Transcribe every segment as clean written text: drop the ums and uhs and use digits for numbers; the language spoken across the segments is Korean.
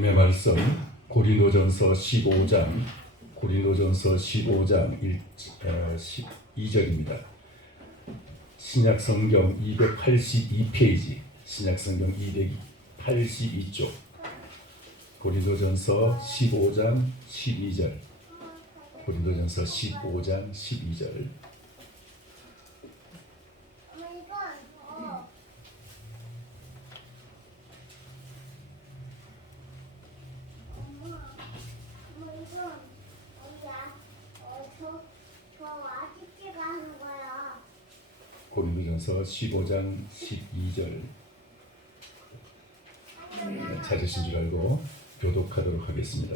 하나님의 말씀 고린도전서 15장 12절입니다. 신약성경 282페이지, 신약성경 282쪽, 고린도전서 15장 12절, 고린도전서 15장 12절. 고린도전서 15장 12절 찾으신 줄 알고 교독하도록 하겠습니다.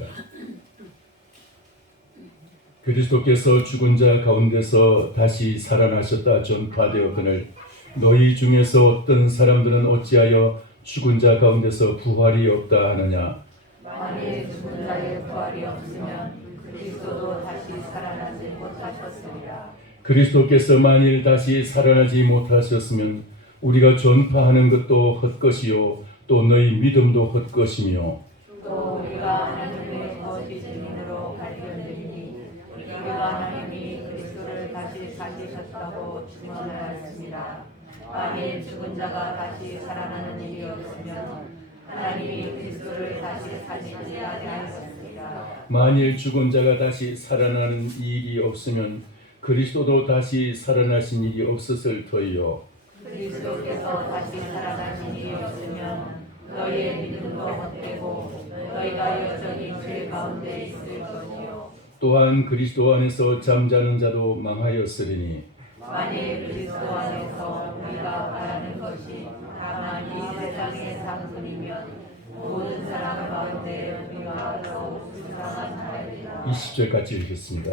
그리스도께서 죽은 자 가운데서 다시 살아나셨다 전파되었거늘 너희 중에서 어떤 사람들은 어찌하여 죽은 자 가운데서 부활이 없다 하느냐. 만일 죽은 자의 부활이 없으면 그리스도도 다시 살아나지 못하셨으리라. 그리스도께서 만일 다시 살아나지 못하셨으면 우리가 전파하는 것도 헛것이요 또 너희 믿음도 헛것이며 또 우리가 하나님의 거짓 증인으로 발견되니 우리가 하나님이 그리스도를 다시 살리셨다고 증언하였습니다. 만일 죽은 자가 다시 살아나는 일이 없으면 하나님이 그리스도를 다시 살리지 아니하였습니다. 만일 죽은 자가 다시 살아나는 일이 없으면 그리스도도 다시 살아나신 일이 없었을 터이요. 그리스도께서 다시 살아나신 일이 없으면 너희의 믿음도 헛되고 너희가 여전히 죄 가운데 있을 것이요. 또한 그리스도 안에서 잠자는 자도 망하였으리니 만일 그리스도 안에서 우리가 바라는 것이 다만 이 세상의 상분이면 모든 사람 가운데 우리가 더욱 불쌍한 자이리라. 20절 같이 읽겠습니다.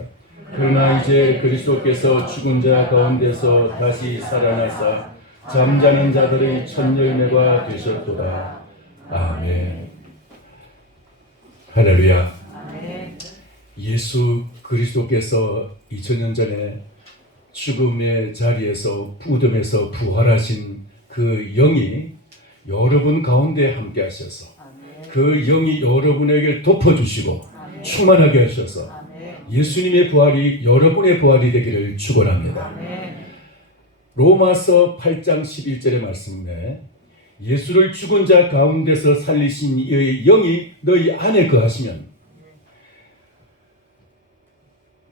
그러나 이제 그리스도께서 죽은 자 가운데서 다시 살아나사 잠자는 자들의 첫 열매가 되셨도다. 아멘. 할렐루야. 아멘. 예수 그리스도께서 2000년 전에 죽음의 자리에서 무덤에서 부활하신 그 영이 여러분 가운데 함께 하셔서 그 영이 여러분에게 덮어주시고 충만하게 하셔서 예수님의 부활이 여러분의 부활이 되기를 축원합니다. 로마서 8장 11절의 말씀에 예수를 죽은 자 가운데서 살리신 이의 영이 너희 안에 거하시면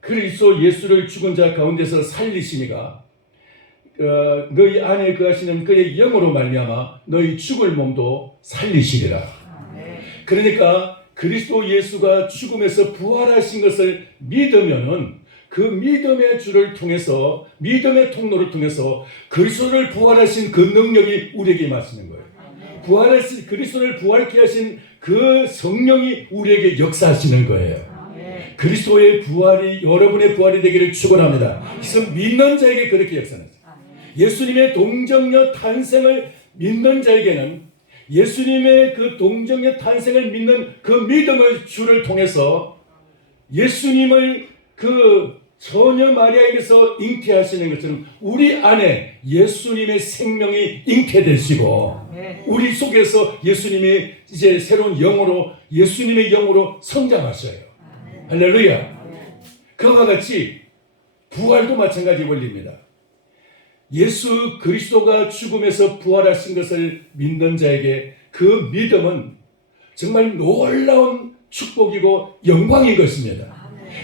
그리스도 예수를 죽은 자 가운데서 살리시니가 너희 안에 거하시는 그의 영으로 말미암아 너희 죽을 몸도 살리시리라. 그러니까 그리스도 예수가 죽음에서 부활하신 것을 믿으면은 그 믿음의 줄을 통해서 믿음의 통로를 통해서 그리스도를 부활하신 그 능력이 우리에게 임하시는 거예요. 부활하신 그리스도를 부활케 하신 그 성령이 우리에게 역사하시는 거예요. 그리스도의 부활이 여러분의 부활이 되기를 축원합니다. 그래서 믿는 자에게 그렇게 역사하는 거예요. 예수님의 동정녀 탄생을 믿는 자에게는 예수님의 그 동정녀 탄생을 믿는 그 믿음의 줄을 통해서 예수님을 그 처녀 마리아에게서 잉태하시는 것처럼 우리 안에 예수님의 생명이 잉태되시고 우리 속에서 예수님이 이제 새로운 영으로 예수님의 영으로 성장하셔요. 할렐루야. 그와 같이 부활도 마찬가지 원리입니다. 예수 그리스도가 죽음에서 부활하신 것을 믿는 자에게 그 믿음은 정말 놀라운 축복이고 영광인 것입니다.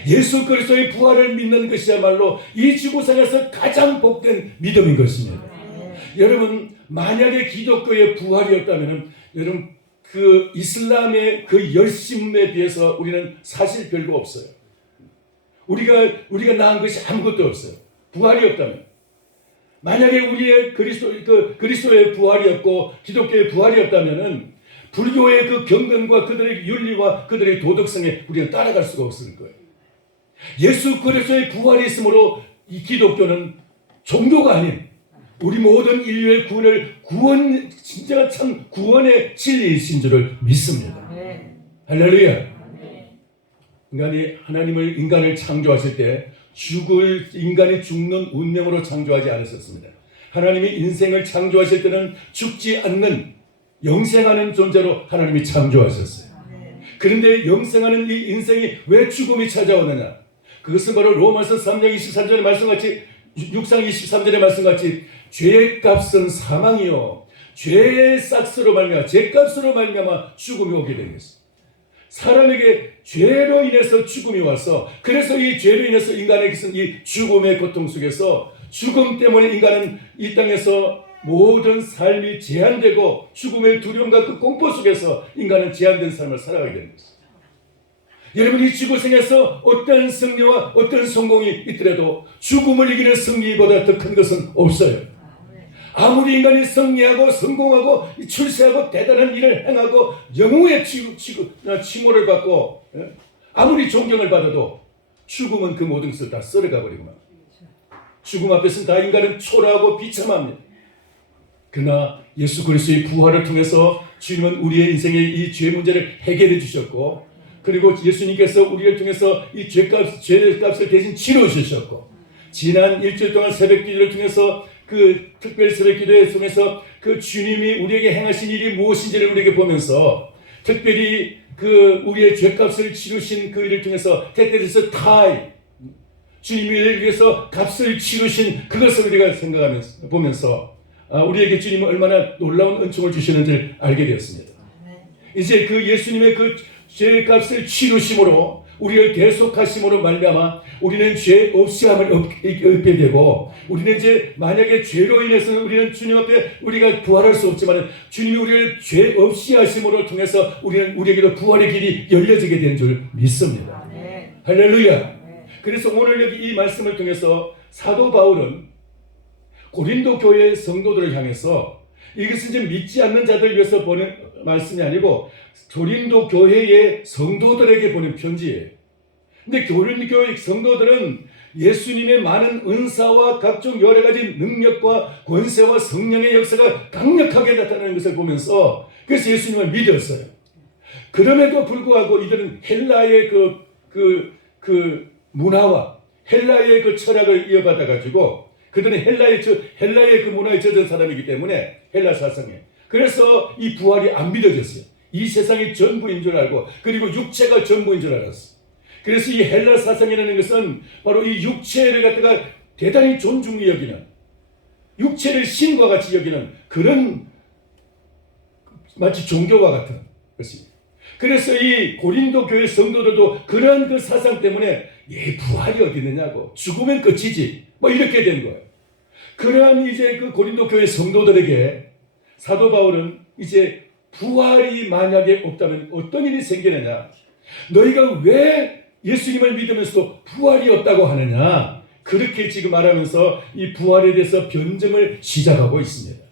예수 그리스도의 부활을 믿는 것이야말로 이 지구상에서 가장 복된 믿음인 것입니다. 여러분 만약에 기독교의 부활이 없다면 여러분 그 이슬람의 그 열심에 비해서 우리는 사실 별거 없어요. 우리가 낳은 것이 아무것도 없어요. 부활이 없다면. 만약에 우리의 그리스도의 부활이 없고 기독교의 부활이 없다면은 불교의 그 경건과 그들의 윤리와 그들의 도덕성에 우리는 따라갈 수가 없을 거예요. 예수 그리스도의 부활이 있으므로 이 기독교는 종교가 아닌 우리 모든 인류의 구원 진짜 참 구원의 진리이신 줄을 믿습니다. 할렐루야. 인간을 창조하실 때 인간이 죽는 운명으로 창조하지 않으셨습니다. 하나님이 인생을 창조하실 때는 죽지 않는 영생하는 존재로 하나님이 창조하셨어요. 그런데 영생하는 이 인생이 왜 죽음이 찾아오느냐? 그것은 바로 로마서 3장 23절의 말씀같이 6장 23절의 말씀같이 죄의 값은 사망이요 죄의 싹스로 말미암아 죄값으로 말미암아 죽음이 오게 된 것입니다. 사람에게 죄로 인해서 죽음이 와서 그래서 이 죄로 인해서 인간에게서는 이 죽음의 고통 속에서 죽음 때문에 인간은 이 땅에서 모든 삶이 제한되고 죽음의 두려움과 그 공포 속에서 인간은 제한된 삶을 살아가게 되는 것입니다. 여러분이 지구생에서 어떤 승리와 어떤 성공이 있더라도 죽음을 이기는 승리보다 더 큰 것은 없어요. 아무리 인간이 승리하고 성공하고 출세하고 대단한 일을 행하고 영웅의 칭호를 받고 아무리 존경을 받아도 죽음은 그 모든 것을 다 썰어가 버리고 죽음 앞에서는 다 인간은 초라하고 비참합니다. 그러나 예수 그리스도의 부활을 통해서 주님은 우리의 인생의 이 죄 문제를 해결해 주셨고 그리고 예수님께서 우리를 통해서 이 죄값을 대신 치러 주셨고 지난 일주일 동안 새벽 기도를 통해서 그 특별 새벽 기도에 통해서 그 주님이 우리에게 행하신 일이 무엇인지를 우리에게 보면서 특별히 그 우리의 죄값을 치르신 그 일을 통해서 테테르스 타이 주님이 위해서 값을 치르신 그것을 우리가 생각하면서 보면서 우리에게 주님은 얼마나 놀라운 은총을 주시는지를 알게 되었습니다. 이제 그 예수님의 그 죄값을 치르심으로 우리를 대속하심으로 말미암아 우리는 죄 없이함을 얻게 되고 우리는 이제 만약에 죄로 인해서 우리는 주님 앞에 우리가 부활할 수 없지만 주님이 우리를 죄 없이 하심으로 통해서 우리는 우리에게도 부활의 길이 열려지게 된 줄 믿습니다. 할렐루야. 그래서 오늘 여기 이 말씀을 통해서 사도 바울은 고린도 교회 성도들을 향해서 이것은 이제 믿지 않는 자들 위해서 보낸 말씀이 아니고 고린도 교회의 성도들에게 보낸 편지예요. 근데 고린도 교회 성도들은 예수님의 많은 은사와 각종 여러 가지 능력과 권세와 성령의 역사가 강력하게 나타나는 것을 보면서 그래서 예수님을 믿었어요. 그럼에도 불구하고 이들은 헬라의 그 문화와 헬라의 그 철학을 이어받아 가지고 그들은 헬라의 그 문화에 젖은 사람이기 때문에 헬라 사상에 그래서 이 부활이 안 믿어졌어요. 이 세상이 전부인 줄 알고 그리고 육체가 전부인 줄 알았어요. 그래서 이 헬라 사상이라는 것은 바로 이 육체를 갖다가 대단히 존중히 여기는 육체를 신과 같이 여기는 그런 마치 종교와 같은 것입니다. 그래서 이 고린도 교회 성도들도 그런 그 사상 때문에 부활이 어디 있느냐고 죽으면 끝이지 뭐 이렇게 된 거예요. 그러한 이제 그 고린도 교회 성도들에게 사도 바울은 이제 부활이 만약에 없다면 어떤 일이 생기느냐 너희가 왜 예수님을 믿으면서도 부활이 없다고 하느냐 그렇게 지금 말하면서 이 부활에 대해서 변증을 시작하고 있습니다.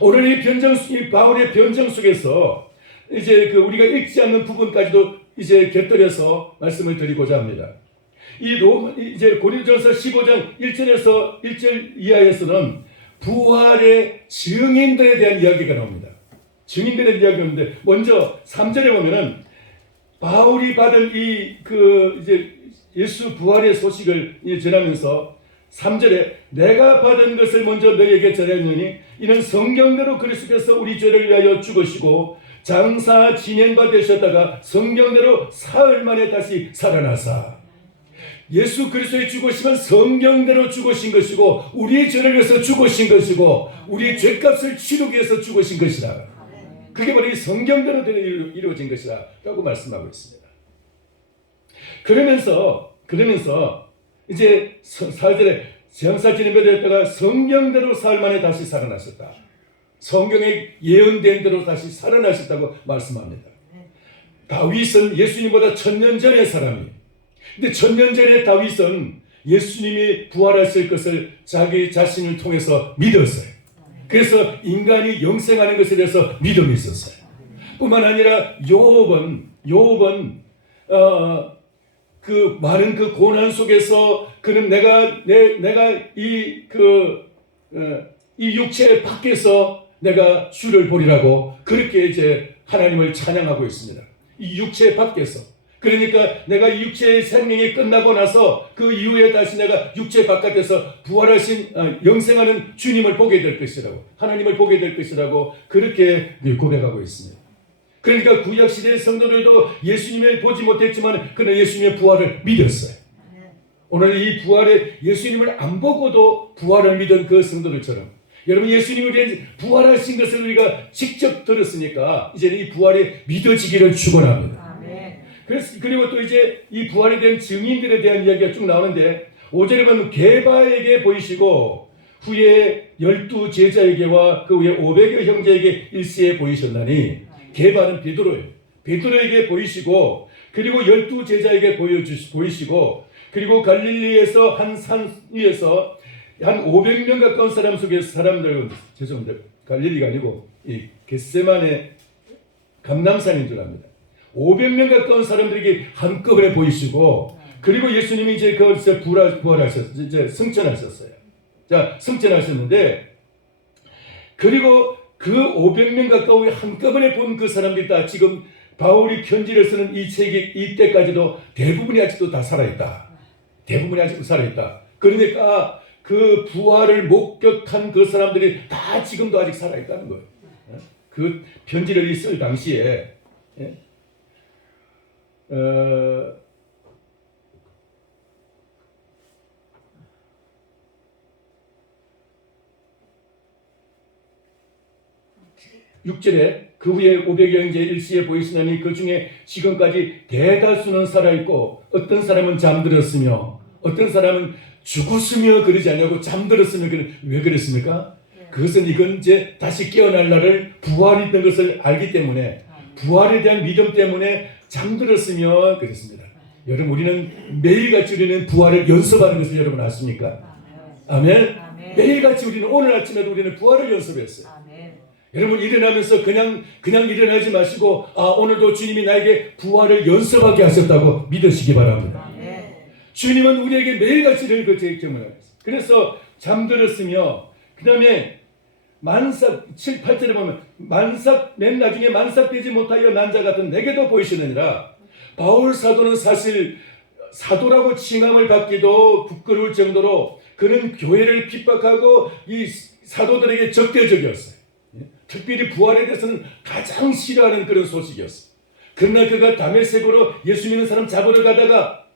오늘 이 바울의 변증 속에서 이제 그 우리가 읽지 않는 부분까지도 이제 곁들여서 말씀을 드리고자 합니다. 이제 고린도전서 15장 1절에서 1절 이하에서는 부활의 증인들에 대한 이야기가 나옵니다. 증인들에 대한 이야기인데 먼저 3절에 보면은 바울이 받은 이제 예수 부활의 소식을 전하면서 3절에 내가 받은 것을 먼저 너희에게 전하노니 이는 성경대로 그리스도께서 우리 죄를 위하여 죽으시고 장사 진행바 되셨다가 성경대로 사흘 만에 다시 살아나사 예수 그리스도의 죽으심은 성경대로 죽으신 것이고 우리의 죄를 위해서 죽으신 것이고 우리의 죄값을 치르기 위해서 죽으신 것이라. 그게 바로 이 성경대로 이루어진 것이라 라고 말씀하고 있습니다. 그러면서 이제 4절에 장사 진행바 되었다가 성경대로 사흘 만에 다시 살아나셨다. 성경에 예언된 대로 다시 살아나셨다고 말씀합니다. 다윗은 예수님보다 1000년 전의 사람이 근데 1000년 전에 다윗은 예수님이 부활하실 것을 자기 자신을 통해서 믿었어요. 그래서 인간이 영생하는 것에 대해서 믿음이 있었어요. 뿐만 아니라 요업은 그 많은 그 고난 속에서 그는 내가 이 육체 밖에서 내가 주를 보리라고 그렇게 이제 하나님을 찬양하고 있습니다. 이 육체 밖에서. 그러니까 내가 이 육체의 생명이 끝나고 나서 그 이후에 다시 내가 육체 바깥에서 부활하신 영생하는 주님을 보게 될 것이라고 하나님을 보게 될 것이라고 그렇게 고백하고 있습니다. 그러니까 구약시대의 성도들도 예수님을 보지 못했지만 그는 예수님의 부활을 믿었어요. 오늘 이 부활에 예수님을 안 보고도 부활을 믿은 그 성도들처럼 여러분 예수님에 대한 부활하신 것을 우리가 직접 들었으니까 이제는 이 부활이 믿어지기를 축원합니다. 그리고 또 이제 이 부활에 대한 증인들에 대한 이야기가 쭉 나오는데 5절에 보면 게바에게 보이시고 후에 12 제자에게와 그 후에 500여 형제에게 일시에 보이셨나니 게바는 베드로예요. 베드로에게 보이시고 그리고 12 제자에게 보이시고 그리고 갈릴리에서 한 산 위에서 한 500명 가까운 사람 속에서 사람들 죄송합니다. 갈릴리가 아니고 이 겟세마네 감람산인 줄 압니다. 500명 가까운 사람들에게 한꺼번에 보이시고 그리고 예수님이 이제 거기서 부활하셨어요. 이제 승천하셨어요. 자, 승천하셨는데 그리고 그 500명 가까운 한꺼번에 본 그 사람들이 다 지금 바울이 편지를 쓰는 이 책이 이때까지도 대부분이 아직도 다 살아있다. 대부분이 아직도 살아있다. 그러니까 그 부활을 목격한 그 사람들이 다 지금도 아직 살아있다는 거예요. 그 편지를 쓸 당시에 6절에 그 후에 500여 형제 일시에 보이시나니 그 중에 지금까지 대다수는 살아있고 어떤 사람은 잠들었으며 어떤 사람은 죽었으며 그러지 않냐고 잠들었으며 왜 그랬습니까? 그것은 이건 이제 다시 깨어날 날을 부활이 있는 것을 알기 때문에 부활에 대한 믿음 때문에 잠들었으며 그랬습니다. 여러분 우리는 매일같이 우리는 부활을 연습하는 것을 여러분 아십니까? 아멘. 매일같이 우리는 오늘 아침에도 우리는 부활을 연습했어요. 여러분 일어나면서 그냥 일어나지 마시고 오늘도 주님이 나에게 부활을 연습하게 하셨다고 믿으시기 바랍니다. 주님은 우리에게 매일같이 이런 것을 경험하셨어요. 그래서 잠들었으며 그 다음에 만삭 7, 8절에 보면 맨 나중에 만삭되지 못하여 난 자 같은 내게도 보이시느니라. 바울 사도는 사실 사도라고 칭함을 받기도 부끄러울 정도로 그는 교회를 핍박하고 이 사도들에게 적대적이었어요. 특별히 부활에 대해서는 가장 싫어하는 그런 소식이었어요. 그러나 그가 다메섹으로 예수 믿는 사람 잡으러 가다가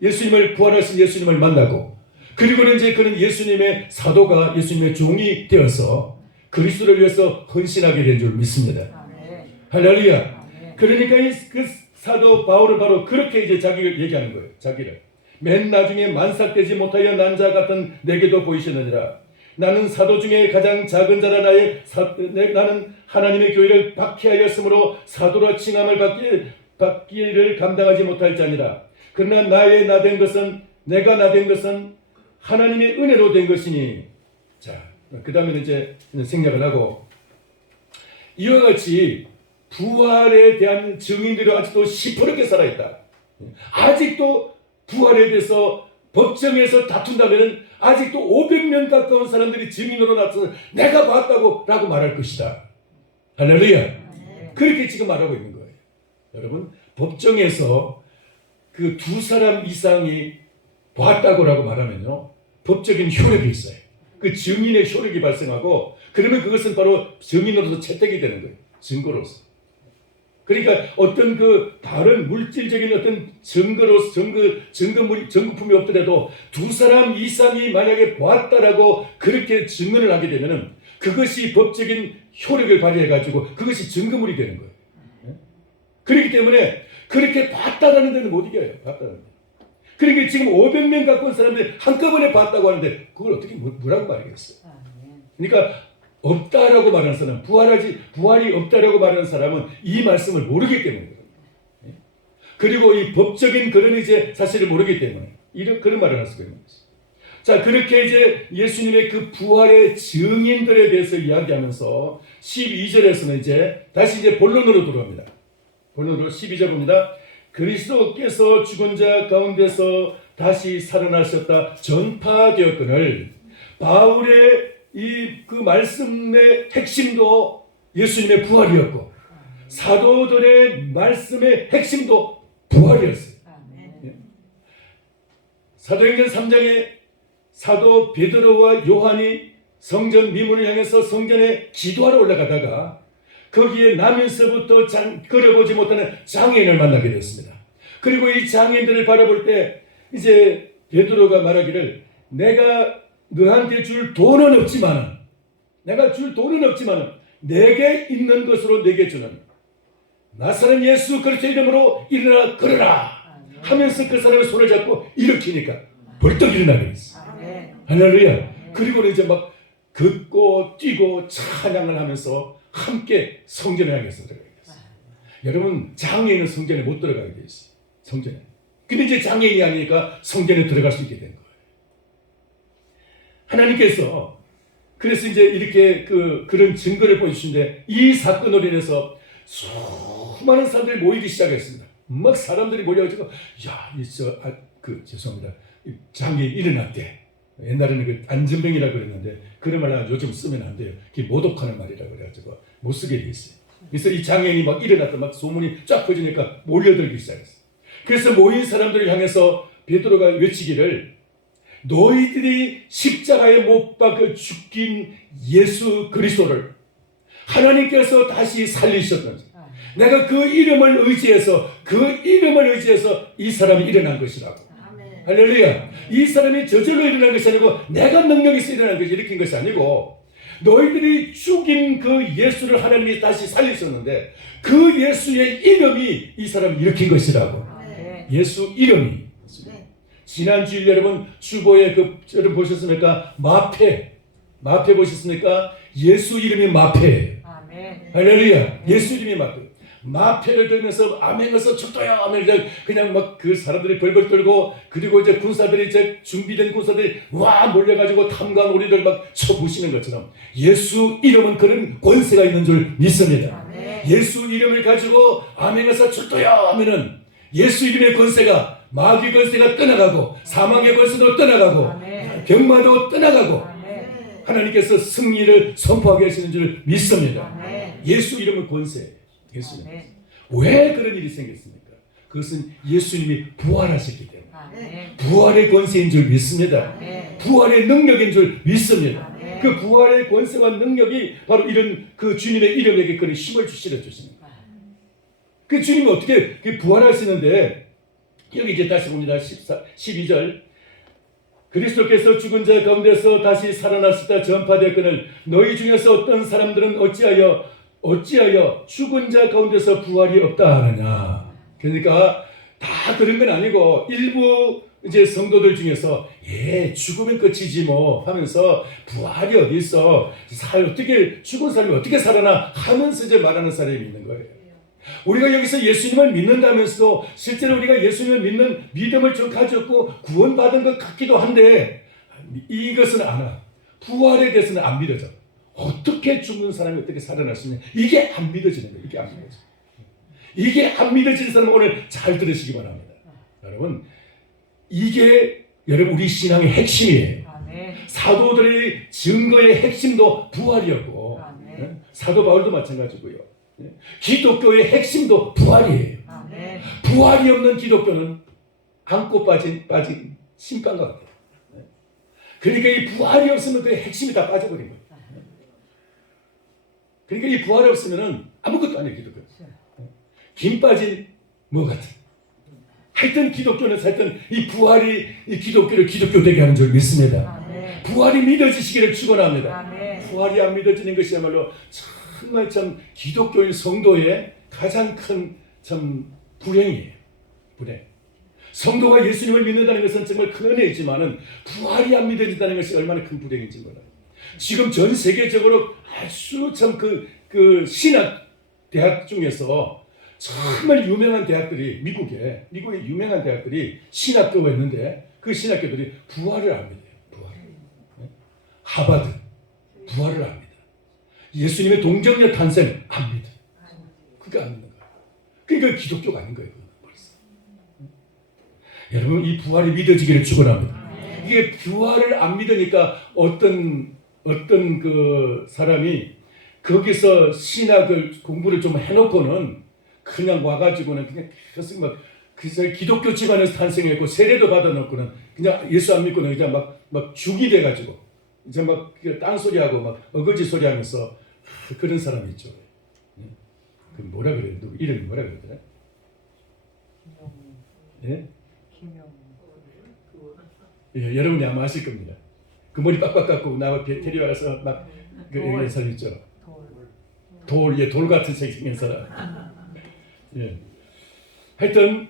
예수님을 부활하신 예수님을 만나고 그리고는 이제 그는 예수님의 사도가 예수님의 종이 되어서 그리스도를 위해서 헌신하게 된 줄 믿습니다. 할렐루야. 그러니까 그 사도 바울은 바로 그렇게 이제 자기를 얘기하는 거예요. 자기를 맨 나중에 만삭되지 못하여 난 자 같은 내게도 보이시느니라. 나는 사도 중에 가장 작은 자라 나는 하나님의 교회를 박해하였으므로 사도로 칭함을 받기를 감당하지 못할 자니라. 그러나 내가 나 된 것은 하나님의 은혜로 된 것이니. 자, 그 다음에 이제 생략을 하고 이와 같이 부활에 대한 증인들이 아직도 시퍼렇게 살아있다. 아직도 부활에 대해서 법정에서 다툰다면 아직도 500명 가까운 사람들이 증인으로 나타나서 내가 봤다고 라고 말할 것이다. 할렐루야. 그렇게 지금 말하고 있는 거예요. 여러분 법정에서 그 2사람 이상이 봤다고 라고 말하면요 법적인 효력이 있어요. 그 증인의 효력이 발생하고 그러면 그것은 바로 증인으로서 채택이 되는 거예요. 증거로서. 그러니까 어떤 그 다른 물질적인 어떤 증거품이 없더라도 2사람 이상이 만약에 보았다라고 그렇게 증언을 하게 되면은 그것이 법적인 효력을 발휘해가지고 그것이 증거물이 되는 거예요. 그렇기 때문에 그렇게 봤다라는 데는 못 이겨요. 봤다는 데. 그러니까 지금 500명 가까운 사람들이 한꺼번에 봤다고 하는데 그걸 어떻게 뭐라고 말하겠어요? 그러니까 없다라고 말하는 사람, 부활이 없다라고 말하는 사람은 이 말씀을 모르기 때문에 그래요. 그리고 이 법적인 그런 이제 사실을 모르기 때문에 그런 말을 할 수가 있는 거죠. 자, 그렇게 이제 예수님의 그 부활의 증인들에 대해서 이야기하면서 12절에서는 이제 다시 이제 본론으로 들어옵니다. 본론으로 12절 봅니다. 그리스도께서 죽은 자 가운데서 다시 살아나셨다 전파되었거늘 바울의 그 말씀의 핵심도 예수님의 부활이었고 사도들의 말씀의 핵심도 부활이었어요. 사도행전 3장에 사도 베드로와 요한이 성전 미문을 향해서 성전에 기도하러 올라가다가 거기에 나면서부터 걸어보지 못하는 장애인을 만나게 되었습니다. 그리고 이 장애인들을 바라볼 때 이제 베드로가 말하기를 내가 너한테 줄 돈은 없지만 내게 있는 것으로 내게 주는 나사렛 예수 그리스도 이름으로 일어나 걸어라 하면서 그 사람의 손을 잡고 일으키니까 벌떡 일어나게 됐어요. 할렐루야. 그리고는 이제 막 걷고 뛰고 찬양을 하면서 함께 성전에 향해서 들어가게 됐어요. 여러분, 장애인은 성전에 못 들어가게 돼 있어요. 성전에. 근데 이제 장애인이 아니니까 성전에 들어갈 수 있게 된 거예요. 하나님께서 그래서 이제 이렇게 그런 증거를 보여주시는데 이 사건으로 인해서 수많은 사람들이 모이기 시작했습니다. 막 사람들이 모여가지고 죄송합니다. 장애인 일어났대. 옛날에는 그 안전병이라고 그랬는데 그런 말 요즘 쓰면 안 돼요. 그게 모독하는 말이라고 그래가지고 못 쓰게 돼 있어요. 그래서 이 장애인이 막 일어났다 막 소문이 쫙 퍼지니까 몰려들기 시작했어요. 그래서 모인 사람들을 향해서 베드로가 외치기를 너희들이 십자가에 못 박혀 죽긴 예수 그리스도를 하나님께서 다시 살리셨던지 내가 그 이름을 의지해서 이 사람이 일어난 것이라고. 할렐루야. 이 사람이 저절로 일어난 것이 아니고 내가 능력이 있어 일어난 것이 일으킨 것이 아니고 너희들이 죽인 그 예수를 하나님이 다시 살리셨는데 그 예수의 이름이 이 사람을 일으킨 것이라고. 예수 이름이. 지난주일 여러분 주보에 여러분 보셨습니까? 마패 보셨습니까? 예수 이름이 마패예요. 할렐루야. 예수 이름이 마패. 마패를 들면서 아멘에서 죽도요 아멘 그냥 막 그 사람들이 벌벌 떨고 그리고 이제 군사들이 이제 준비된 군사들이 와 몰려가지고 탐관 오리들 막 쳐부시는 것처럼 예수 이름은 그런 권세가 있는 줄 믿습니다. 예수 이름을 가지고 아멘에서 죽도요 하면은 예수 이름의 권세가 마귀 권세가 떠나가고 사망의 권세도 떠나가고 병마도 떠나가고 하나님께서 승리를 선포하게 하시는 줄 믿습니다. 예수 이름은 권세예요. 예수님. 왜 그런 일이 생겼습니까? 그것은 예수님이 부활하셨기 때문에 부활의 권세인 줄 믿습니다. 부활의 능력인 줄 믿습니다. 그 부활의 권세와 능력이 바로 이런 그 주님의 이름에게 그런 힘을 주십니다. 그 주님이 어떻게 부활하시는데 여기 이제 다시 봅니다. 12절 그리스도께서 죽은 자 가운데서 다시 살아나시다 전파되었거늘 너희 중에서 어떤 사람들은 어찌하여 죽은 자 가운데서 부활이 없다 하느냐. 그러니까 다 그런 건 아니고 일부 이제 성도들 중에서 죽으면 끝이지 뭐 하면서 부활이 어디 있어 어떻게 죽은 사람이 어떻게 살아나 하면서 이제 말하는 사람이 있는 거예요. 우리가 여기서 예수님을 믿는다면서도 실제로 우리가 예수님을 믿는 믿음을 좀 가졌고 구원받은 것 같기도 한데 이것은 안 부활에 대해서는 안 믿어져. 어떻게 죽는 사람이 어떻게 살아날 수 있냐. 이게 안 믿어지는 거예요. 이게 안 믿어지는 사람은 오늘 잘 들으시기 바랍니다. 여러분 이게 여러분 우리 신앙의 핵심이에요. 사도들의 증거의 핵심도 부활이었고 사도 바울도 마찬가지고요. 기독교의 핵심도 부활이에요. 부활이 없는 기독교는 안고 빠진 신방과 같아요. 그러니까 이 부활이 없으면 그 핵심이 다 빠져버린 거예요. 그러니까 이 부활이 없으면 아무것도 아니에요. 기독교. 김 빠진 뭐 같은. 하여튼 기독교는 하여튼 이 부활이 이 기독교를 기독교 되게 하는 줄 믿습니다. 부활이 믿어지시기를 축원합니다. 부활이 안 믿어지는 것이야말로 정말 참 기독교인 성도의 가장 큰 참 불행이에요. 불행. 성도가 예수님을 믿는다는 것은 정말 큰 은혜이지만은 부활이 안 믿어진다는 것이 얼마나 큰 불행인지 몰라요. 지금 전 세계적으로 아주 참 그 신학 대학 중에서 정말 유명한 대학들이 미국의 유명한 대학들이 신학교가 있는데 그 신학교들이 부활을 안 믿어요. 하버드 부활을 안 믿어요. 예수님의 동정녀 탄생 안 믿어요. 그게 안 믿는 거예요. 그러니까 기독교가 아닌 거예요. 여러분 이 부활이 믿어지기를 축원합니다. 이게 부활을 안 믿으니까 어떤 그 사람이 거기서 신학을 공부를 좀 해놓고는 그냥 와가지고는 그냥 계속 막 그래서 기독교 집안에서 탄생했고 세례도 받아놓고는 그냥 예수 안 믿고는 그냥 막 죽이 돼가지고 이제 막 딴소리하고 막 어거지 소리하면서 그런 사람이 있죠. 그 뭐라 그래요? 누구 이름이 뭐라 그러더라? 예? 예, 여러분이 아마 아실 겁니다. 그 머리 빡빡 깎고 나와 데려와서 막그 사람 있죠. 돌 같은 생긴 사람. 예. 하여튼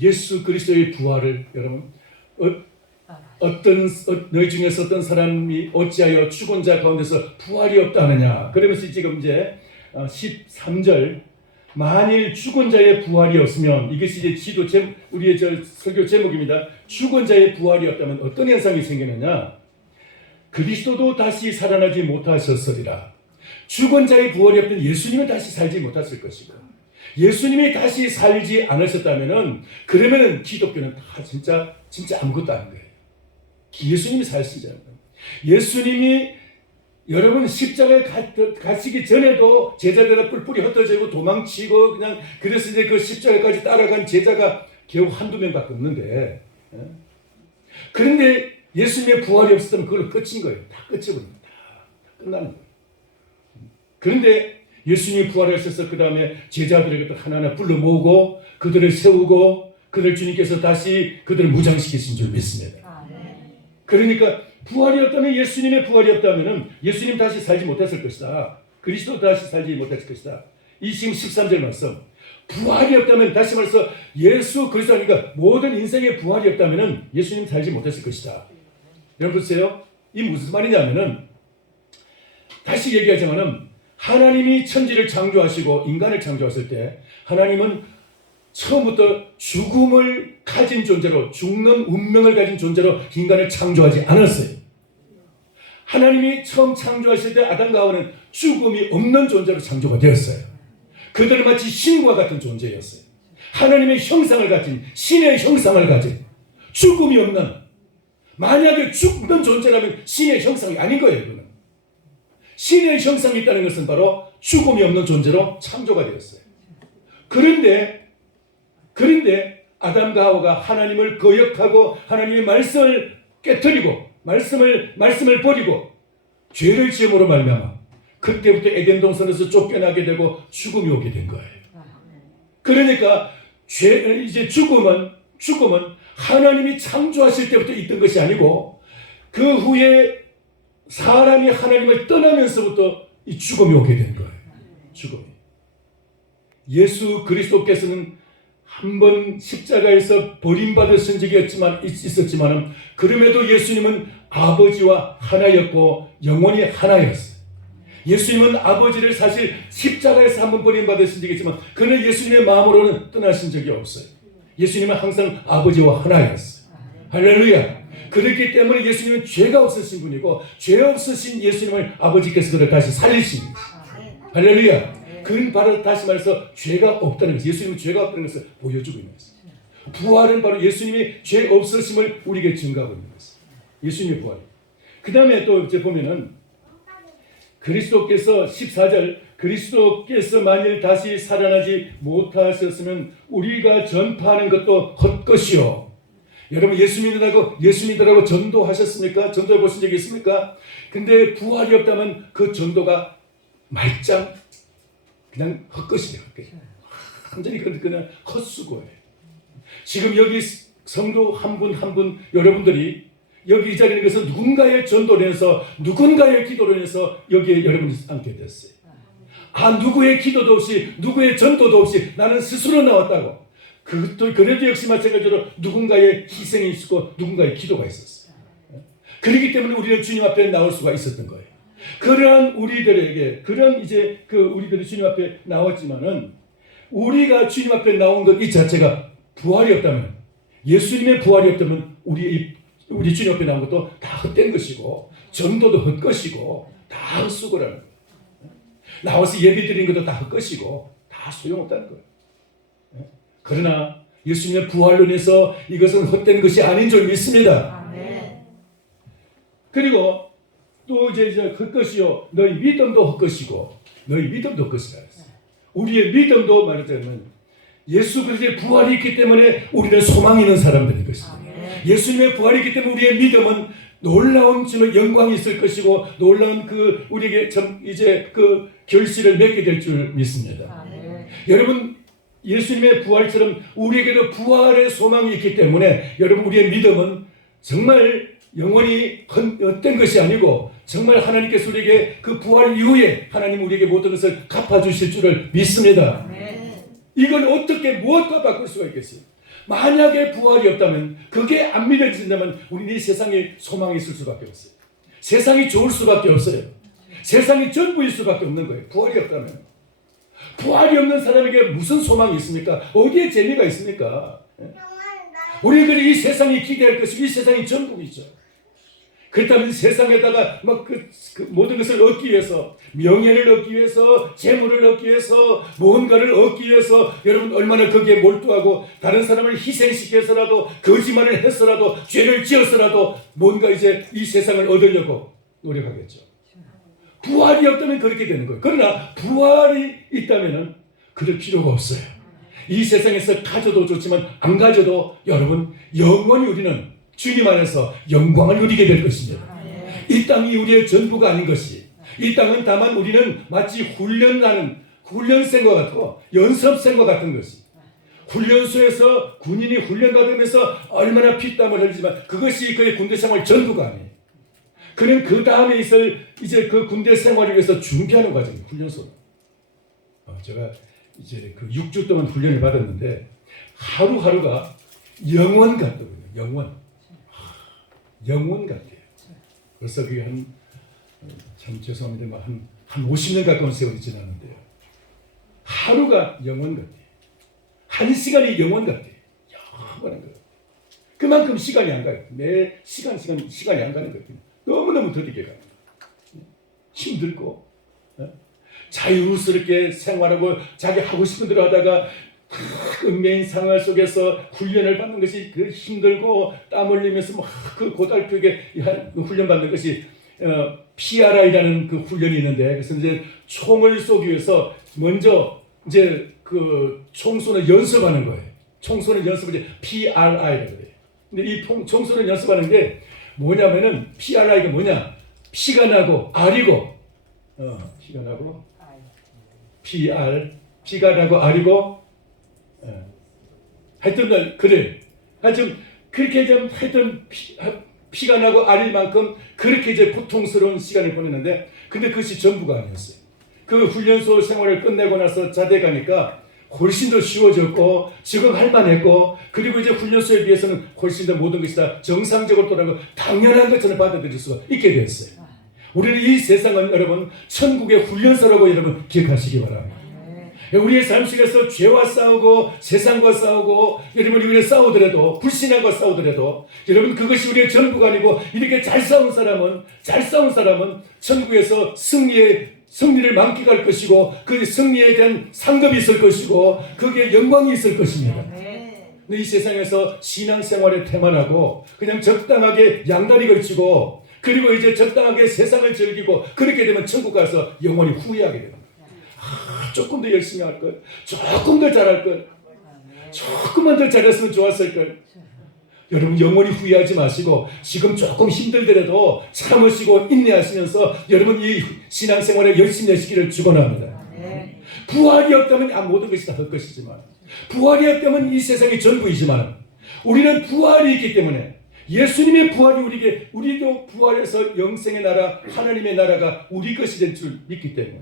예수 그리스도의 부활을 여러분 너희 중에서 어떤 사람이 어찌하여 죽은 자 가운데서 부활이 없다 하느냐. 그러면서 지금 이제 13절 만일 죽은 자의 부활이 없으면 이것이 이제 우리의 설교 제목입니다. 죽은 자의 부활이 없다면 어떤 현상이 생기느냐? 그리스도도 다시 살아나지 못하셨으리라. 죽은 자의 부활이 없던 예수님은 다시 살지 못했을 것이고, 예수님이 다시 살지 않으셨다면은 그러면은 기독교는 다 진짜 아무것도 아닌 거예요. 예수님이 살시잖아요. 예수님이 여러분 십자가에 가시기 전에도 제자들과 뿔뿔이 흩어지고 도망치고 그냥 그래서 이제 그 십자가까지 따라간 제자가 겨우 한두 명밖에 없는데, 그런데 예수님의 부활이 없었다면 그걸로 끝인 거예요. 다 끝이거든요. 다 끝나는 거예요. 그런데 예수님이 부활하셔서 그 다음에 제자들에게 또 하나하나 불러 모으고 그들을 세우고 그들 주님께서 다시 그들을 무장시키신 줄 믿습니다. 그러니까 부활이 없다면, 예수님의 부활이 없다면 예수님 다시 살지 못했을 것이다. 그리스도 다시 살지 못했을 것이다. 이 지금 13절 말씀, 부활이 없다면, 다시 말해서 예수 그리스도, 그러니까 모든 인생의 부활이 없다면 예수님 살지 못했을 것이다. 여러분 보세요. 이 무슨 말이냐면은, 다시 얘기하자면은 하나님이 천지를 창조하시고 인간을 창조하실 때 하나님은 처음부터 죽음을 가진 존재로, 죽는 운명을 가진 존재로 인간을 창조하지 않았어요. 하나님이 처음 창조하실 때 아담과 하와는 죽음이 없는 존재로 창조가 되었어요. 그들은 마치 신과 같은 존재였어요. 하나님의 형상을 가진, 신의 형상을 가진, 죽음이 없는, 만약에 죽는 존재라면 신의 형상이 아닌 거예요. 그는 신의 형상이 있다는 것은 바로 죽음이 없는 존재로 창조가 되었어요. 그런데 아담과 하와가 하나님을 거역하고 하나님의 말씀을 깨뜨리고 말씀을 버리고 죄를 지음으로 말미암아 그때부터 에덴 동산에서 쫓겨나게 되고 죽음이 오게 된 거예요. 그러니까 이제 죽음은 하나님이 창조하실 때부터 있던 것이 아니고 그 후에 사람이 하나님을 떠나면서부터 이 죽음이 오게 된 거예요. 죽음이. 예수 그리스도께서는 한 번 십자가에서 버림받으신 적이 있었지만 그럼에도 예수님은 아버지와 하나였고 영원히 하나였어요. 예수님은 아버지를 사실 십자가에서 한 번 버림받으신 적이 있지만 그는 예수님의 마음으로는 떠나신 적이 없어요. 예수님은 항상 아버지와 하나였어요. 할렐루야. 그렇기 때문에 예수님은 죄가 없으신 분이고 죄 없으신 예수님을 아버지께서 그를 다시 살리십니다. 할렐루야. 그는 바로 다시 말해서 죄가 없다는 것을, 예수님은 죄가 없다는 것을 보여주고 있는 것입니다. 부활은 바로 예수님이 죄 없으심을 우리에게 증가하고 있는 것입니다. 예수님의 부활. 그 다음에 또 이제 보면은 그리스도께서 14절, 그리스도께서 만일 다시 살아나지 못하셨으면 우리가 전파하는 것도 헛것이요. 여러분 예수 믿으라고 전도하셨습니까? 전도해 보신 적이 있습니까? 근데 부활이 없다면 그 전도가 말짱 그냥 헛것이에요. 완전히 그냥 헛수고예요. 지금 여기 성도 한 분 여러분들이 여기 이 자리에 있어서 누군가의 전도를 해서 누군가의 기도를 해서 여기에 여러분이 앉게 됐어요. 누구의 기도도 없이 누구의 전도도 없이 나는 스스로 나왔다고. 그래도 역시 마찬가지로 누군가의 희생이 있었고 누군가의 기도가 있었어요. 그렇기 때문에 우리는 주님 앞에 나올 수가 있었던 거예요. 그런 우리들에게 우리들이 주님 앞에 나왔지만은 우리가 주님 앞에 나온 것 이 자체가 부활이 없다면, 예수님의 부활이 없다면 우리 주님 앞에 나온 것도 다 헛된 것이고 전도도 헛것이고 다 헛수고라는 거예요. 나와서 예배 드린 것도 다 헛것이고 다 소용없다는 거예요. 그러나 예수님의 부활로 인해서 이것은 헛된 것이 아닌 줄 믿습니다. 그리고 또 이제 헛것이요 너희 믿음도 헛것이고 너희 믿음도 헛것이라 했어요. 우리의 믿음도 말하자면 예수 그리스도의 부활이 있기 때문에 우리는 소망이 있는 사람들인 것입니다. 예수님의 부활이 있기 때문에 우리의 믿음은 놀라운 영광이 있을 것이고 놀라운 우리에게 이제 결실을 맺게 될 줄 믿습니다. 여러분 예수님의 부활처럼 우리에게도 부활의 소망이 있기 때문에 여러분 우리의 믿음은 정말 영원히 헛된 것이 아니고 정말 하나님께서 우리에게 그 부활 이후에 하나님 우리에게 모든 것을 갚아주실 줄을 믿습니다. 이건 어떻게 무엇과 바꿀 수가 있겠어요? 만약에 부활이 없다면 그게 안 믿어진다면 우리는 이 세상에 소망이 있을 수밖에 없어요. 세상이 좋을 수밖에 없어요. 세상이 전부일 수밖에 없는 거예요. 부활이 없다면. 부활이 없는 사람에게 무슨 소망이 있습니까? 어디에 재미가 있습니까? 우리는 이 세상이 기대할 것이고 이 세상이 전부이죠. 그렇다면 세상에다가 막 그 모든 것을 얻기 위해서, 명예를 얻기 위해서, 재물을 얻기 위해서, 무언가를 얻기 위해서 여러분 얼마나 거기에 몰두하고 다른 사람을 희생시켜서라도 거짓말을 해서라도 죄를 지어서라도 뭔가 이제 이 세상을 얻으려고 노력하겠죠. 부활이 없다면 그렇게 되는 거예요. 그러나 부활이 있다면 그럴 필요가 없어요. 이 세상에서 가져도 좋지만 안 가져도 여러분 영원히 우리는 주님 안에서 영광을 누리게 될 것입니다. 이 땅이 우리의 전부가 아닌 것이, 이 땅은 다만 우리는 마치 훈련생과 같고 연습생과 같은 것이, 훈련소에서 군인이 훈련받으면서 얼마나 피땀을 흘리지만 그것이 그의 군대 생활 전부가 아니에요. 그는 그 다음에 있을 이제 그 군대 생활을 위해서 준비하는 과정이에요. 훈련소. 제가 이제 그 6주 동안 훈련을 받았는데 하루하루가 영원 같더군요. 영원 같아요. 벌써 그게 참 죄송합니다. 한 50년 가까운 세월이 지났는데요. 하루가 영원 같아요. 한 시간이 영원 같아요. 영원한 거예요. 그만큼 시간이 안 가요. 매 시간이 안 가는 거예요. 너무너무 더디게 가요. 힘들고 자유스럽게 생활하고 자기 하고 싶은 대로 하다가 얽매인 상황 속에서 훈련을 받는 것이 그 힘들고 땀 흘리면서 막 그 고달프게 훈련 받는 것이 PRI라는 그 훈련이 있는데, 그래서 이제 총을 쏘기 위해서 먼저 이제 그 총쏘는 연습하는 거예요. 총쏘는 연습을 이제 PRI라고 해요. 근데 이 총쏘는 연습하는데 뭐냐면은 PRI가 뭐냐? 피가 나고 R이고 피가 나고 피가 나고 R이고 하여튼 그래. 하여튼 그렇게 좀 하여튼 피가 나고 R일 만큼 그렇게 이제 고통스러운 시간을 보냈는데, 근데 그것이 전부가 아니었어요. 그 훈련소 생활을 끝내고 나서 자대 가니까 훨씬 더 쉬워졌고 적응할 만했고, 그리고 이제 훈련소에 비해서는 훨씬 더 모든 것이 다 정상적으로 돌아가고 당연한 것처럼 받아들일 수가 있게 되었어요. 우리는 이 세상은 여러분 천국의 훈련소라고 여러분 기억하시기 바랍니다. 우리의 삶 속에서 죄와 싸우고 세상과 싸우고 여러분 우리가 싸우더라도 불신앙과 싸우더라도 여러분 그것이 우리의 전부가 아니고, 이렇게 잘 싸운 사람은 천국에서 승리를 만끽할 것이고 그 승리에 대한 상급이 있을 것이고 거기에 영광이 있을 것입니다. 근데 이 세상에서 신앙생활에 태만하고 그냥 적당하게 양다리 걸치고 그리고 이제 적당하게 세상을 즐기고 그렇게 되면 천국 가서 영원히 후회하게 됩니다. 조금 더 열심히 할 걸, 조금 더 잘할 걸, 조금만 더 잘했으면 좋았을 걸. 여러분 영원히 후회하지 마시고 지금 조금 힘들더라도 참으시고 인내하시면서 여러분 이 신앙생활에 열심히 하시기를 축원합니다. 부활이 없다면 모든 것이 다 헛것이지만, 부활이 없다면 이 세상이 전부이지만 우리는 부활이 있기 때문에 예수님의 부활이 우리도 부활해서 영생의 나라 하나님의 나라가 우리 것이 된 줄 믿기 때문에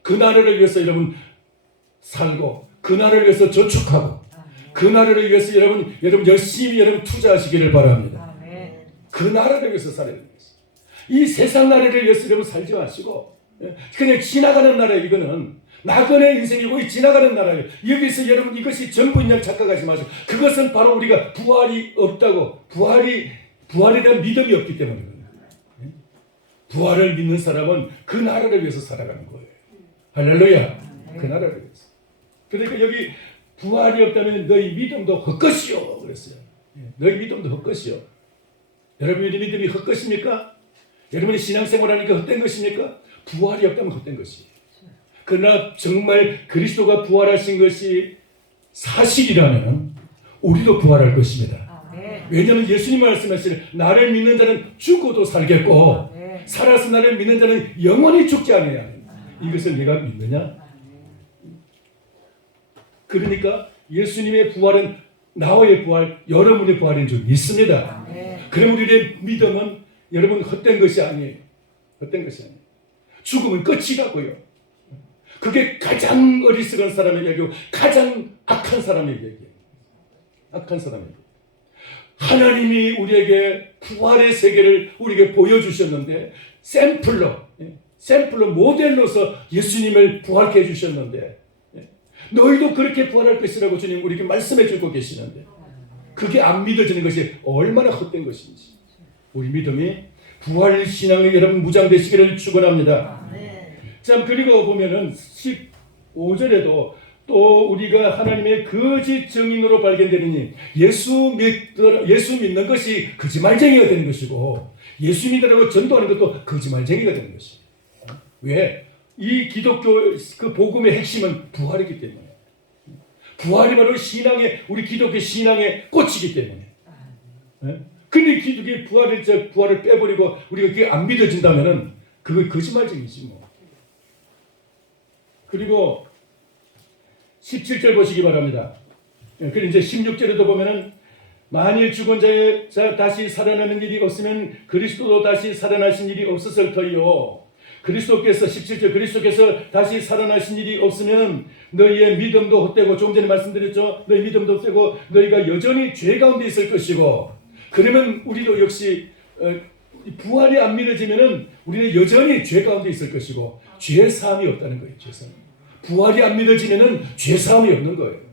그 나라를 위해서 여러분 살고 그 나라를 위해서 저축하고 그 나라를 위해서 여러분 열심히 투자하시기를 바랍니다. 그 나라를 위해서 살아야 됩니다. 이 세상 나라를 위해서 여러분 살지 마시고 그냥 지나가는 나라, 이거는 나그네 인생이고 이 지나가는 나라예요. 여기서 여러분 이것이 전부인 착각하지 마시고, 그것은 바로 우리가 부활이 없다고, 부활에 대한 믿음이 없기 때문입니다. 부활을 믿는 사람은 그 나라를 위해서 살아가는 거예요. 할렐루야. 그 나라를 위해서. 그러니까 여기 부활이 없다면 너희 믿음도 헛것이요 그랬어요. 너희 믿음도 헛것이요. 여러분의 믿음이 헛것입니까? 여러분이 신앙생활하니까 헛된 것입니까? 부활이 없다면 헛된 것이에요. 그러나 정말 그리스도가 부활하신 것이 사실이라면 우리도 부활할 것입니다. 왜냐하면 예수님 말씀하시는 나를 믿는 자는 죽어도 살겠고 살아서 나를 믿는 자는 영원히 죽지 않아야 합니다. 이것을 내가 믿느냐? 그러니까 예수님의 부활은 나와의 부활, 여러분의 부활인 줄 믿습니다. 그럼 우리의 믿음은 여러분 헛된 것이 아니에요. 헛된 것이 아니에요. 죽음은 끝이라고요. 그게 가장 어리석은 사람의 얘기고 가장 악한 사람의 얘기예요. 악한 사람의 얘기. 하나님이 우리에게 부활의 세계를 우리에게 보여주셨는데 샘플로 모델로서 예수님을 부활케 해주셨는데 너희도 그렇게 부활할 것이라고 주님 우리에게 말씀해 주고 계시는데 그게 안 믿어지는 것이 얼마나 헛된 것인지 우리 믿음이 부활 신앙에 여러분 무장되시기를 축원합니다. 참 그리고 보면은 15절에도 또 우리가 하나님의 거짓 증인으로 발견되느니 예수 믿는 것이 거짓말쟁이가 되는 것이고 예수 믿으라고 전도하는 것도 거짓말쟁이가 되는 것이에요. 왜? 이 기독교 그 복음의 핵심은 부활이기 때문에 부활이 바로 신앙의 우리 기독교 신앙의 꽃이기 때문에 근데 기독의 부활을 빼버리고 우리가 그게 안 믿어진다면은 그거 거짓말쟁이지 뭐. 그리고 17절 보시기 바랍니다. 그리고 이제 16절에도 보면은 만일 죽은 자 다시 살아나는 일이 없으면 그리스도도 다시 살아나신 일이 없었을 터이요. 그리스도께서 17절 그리스도께서 다시 살아나신 일이 없으면 너희의 믿음도 헛되고 좀 전에 말씀드렸죠. 너희 믿음도 헛되고 너희가 여전히 죄 가운데 있을 것이고 그러면 우리도 역시 부활이 안 믿어지면은 우리는 여전히 죄 가운데 있을 것이고 죄 사함이 없다는 거예요. 죄 사함. 부활이 안 믿어지면은 죄 사함이 없는 거예요.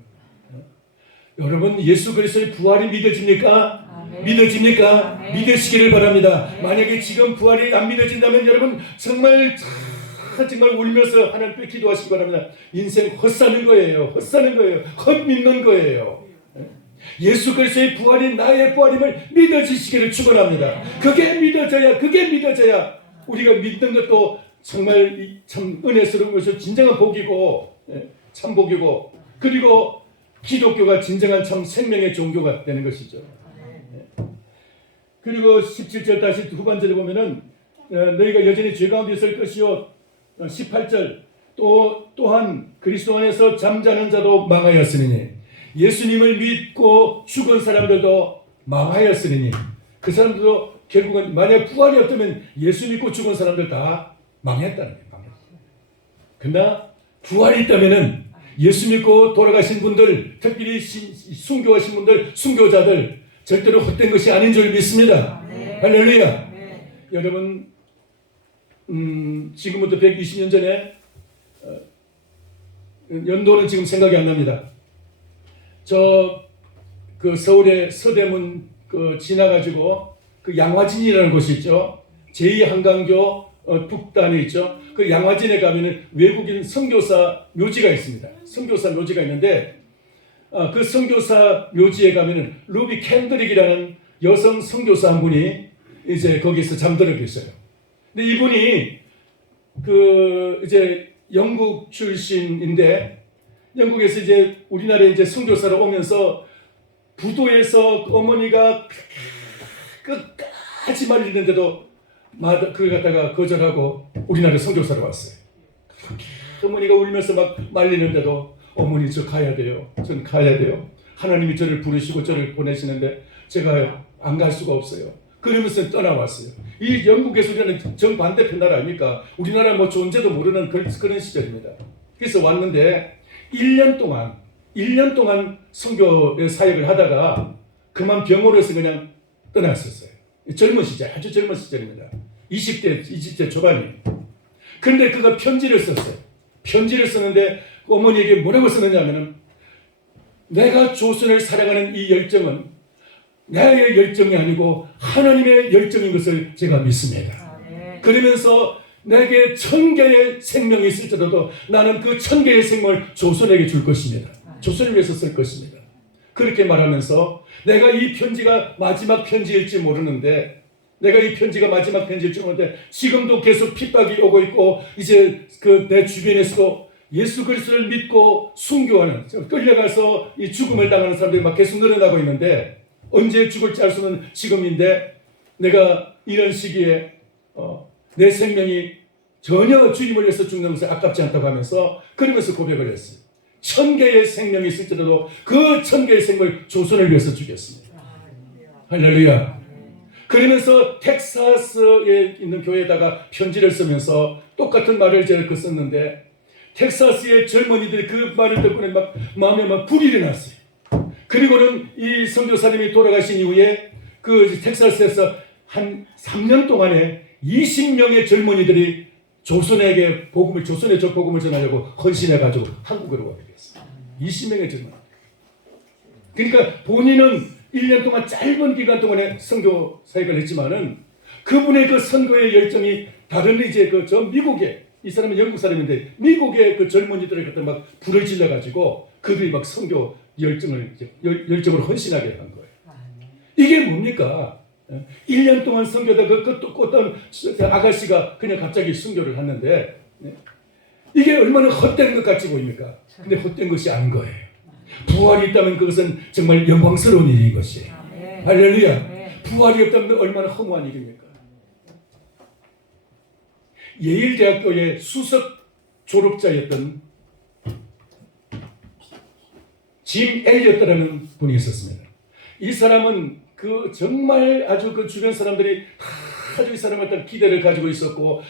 여러분 예수 그리스도의 부활이 믿어집니까? 아멘. 믿어집니까? 아멘. 믿으시기를 바랍니다. 아멘. 만약에 지금 부활이 안 믿어진다면 여러분 정말 울면서 하나님께 기도하시기 바랍니다. 인생 헛사는 거예요. 헛사는 거예요. 헛믿는 거예요. 예수 그리스도의 부활이 나의 부활임을 믿어지시기를 축원합니다. 그게 믿어져야 우리가 믿는 것도 정말 참 은혜스러운 것이고 진정한 복이고 참 복이고 그리고 기독교가 진정한 참 생명의 종교가 되는 것이죠. 그리고 17절 다시 후반절에 보면은 너희가 여전히 죄 가운데 있을 것이요 18절 또한 그리스도 안에서 잠자는 자도 망하였으니 예수님을 믿고 죽은 사람들도 망하였으니 그 사람들도 결국은 만약 부활이 없다면 예수 믿고 죽은 사람들 다 망했다는 거예요. 그러나 부활이 있다면은 예수 믿고 돌아가신 분들 특별히 순교하신 분들 순교자들 절대로 헛된 것이 아닌 줄 믿습니다. 네. 할렐루야. 네. 여러분 지금부터 120년 전에 연도는 지금 생각이 안 납니다. 그 서울의 서대문 지나가지고 그 양화진이라는 곳이 있죠. 제2한강교 북단에 있죠. 그 양화진에 가면은 외국인 선교사 묘지가 있습니다. 선교사 묘지가 있는데 그 선교사 묘지에 가면은 루비 캔드릭이라는 여성 선교사 한 분이 이제 거기서 잠들어 계셔요. 근데 이분이 이제 영국 출신인데 영국에서 이제 우리나라에 이제 선교사로 오면서 부도에서 어머니가 끝까지 말리는데도 그걸 갖다가 거절하고 우리나라 선교사로 왔어요. 어머니가 울면서 막 말리는데도 어머니 저 가야 돼요. 전 가야 돼요. 하나님이 저를 부르시고 저를 보내시는데 제가 안 갈 수가 없어요. 그러면서 떠나왔어요. 이 영국에서 우리는 정반대편 나라 아닙니까? 우리나라 뭐 존재도 모르는 그런 시절입니다. 그래서 왔는데 1년 동안 선교 사역을 하다가 그만 병으로 해서 그냥 떠났었어요. 젊은 시절, 아주 젊은 시절입니다. 20대 초반이. 근데 그가 편지를 썼어요. 편지를 썼는데 어머니에게 뭐라고 썼느냐면은 내가 조선을 사랑하는 이 열정은 나의 열정이 아니고 하나님의 열정인 것을 제가 믿습니다. 그러면서 내게 1000개의 생명이 있을지라도 나는 그 1000개의 생명을 조선에게 줄 것입니다. 조선을 위해서 쓸 것입니다. 그렇게 말하면서 내가 이 편지가 마지막 편지일지 모르는데 지금도 계속 핍박이 오고 있고 이제 내 주변에서도 예수 그리스도를 믿고 순교하는 끌려가서 이 죽음을 당하는 사람들이 막 계속 늘어나고 있는데 언제 죽을지 알 수 없는 지금인데 내가 이런 시기에 내 생명이 전혀 주님을 위해서 죽는 것을 아깝지 않다고 하면서 그러면서 고백을 했어요. 1000개의 생명이 있을지라도 그 1000개의 생명을 조선을 위해서 죽였습니다. 할렐루야. 그러면서 텍사스에 있는 교회에다가 편지를 쓰면서 똑같은 말을 제가 썼는데, 텍사스의 젊은이들이 그 말을 듣고는 막 마음에 막 불이 일어났어요. 그리고는 이 선교사님이 돌아가신 이후에 그 텍사스에서 한 3년 동안에 20명의 젊은이들이 조선의 복음을 전하려고 헌신해가지고 한국으로 오게 됐어요. 20명의 젊은이. 그러니까 본인은 1년 동안 짧은 기간 동안에 선교 사역을 했지만은 그분의 그 선교의 열정이 다른 이제 저 미국에, 이 사람은 영국 사람인데 미국의 그 젊은이들을 갖다 막 불을 질러가지고 그들이 막 선교 열정으로 헌신하게 한 거예요. 이게 뭡니까? 1년 동안 선교다 어떤 아가씨가 그냥 갑자기 순교를 했는데 이게 얼마나 헛된 것 같이 보입니까? 근데 헛된 것이 아닌 거예요. 부활이 있다면 그것은 정말 영광스러운 일인 것이에요. 할렐루야. 부활이 없다면 얼마나 허무한 일입니까? 예일대학교의 수석 졸업자였던 짐 엘리어트라는 분이 있었습니다. 이 사람은 그 정말 아주 그 주변 사람들이 아주 이 사람에 대한 기대를 가지고 있었고,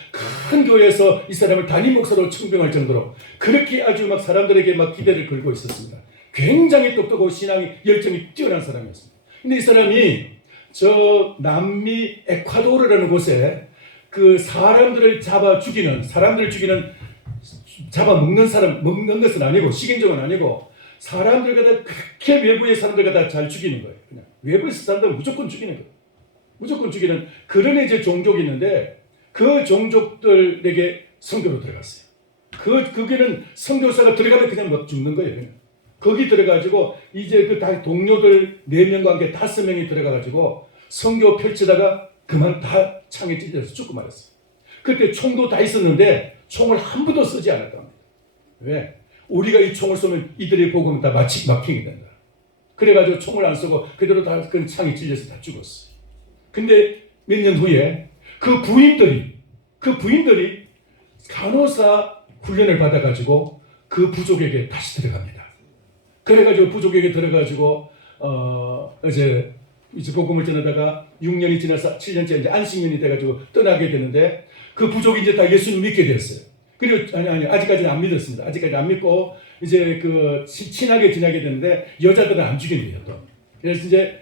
큰 교회에서 이 사람을 담임 목사로 청빙할 정도로 그렇게 아주 막 사람들에게 막 기대를 걸고 있었습니다. 굉장히 똑똑하고 신앙이 열정이 뛰어난 사람이었습니다. 근데 이 사람이 저 남미 에콰도르라는 곳에 그 사람들을 죽이는 잡아먹는 사람, 먹는 것은 아니고 식인종은 아니고 사람들 갖다 그렇게 외부의 사람들 갖다 잘 죽이는 거예요. 그냥 외부의 사람들은 무조건 죽이는 거예요. 무조건 죽이는 그런 이제 종족이 있는데 그 종족들에게 선교로 들어갔어요. 거기는 선교사가 들어가면 그냥 막 죽는 거예요. 그냥. 거기 들어가지고 이제 그 동료들 4명과 함께 5명이 들어가가지고 선교 펼치다가 그만 다 창에 찔려서 죽고 말았어요. 그때 총도 다 있었는데 총을 한 번도 쓰지 않았다 합니다. 왜? 우리가 이 총을 쏘면 이들의 복음은 다 막히게 된다. 그래가지고 총을 안 쏘고 그대로 다 그 창에 찔려서 다 죽었어요. 근데 몇 년 후에 그 부인들이 간호사 훈련을 받아가지고 그 부족에게 다시 들어갑니다. 그래가지고 부족에게 들어가지고 이제 복음을 전하다가 6년이 지나서 7년째 이제 안식년이 돼가지고 떠나게 되는데 그 부족이 이제 다 예수님 믿게 됐어요. 그리고 아니 아직까지는 안 믿었습니다. 아직까지 안 믿고 이제 그 친하게 지내게 되는데 여자들은 안 죽인대요 또. 그래서 이제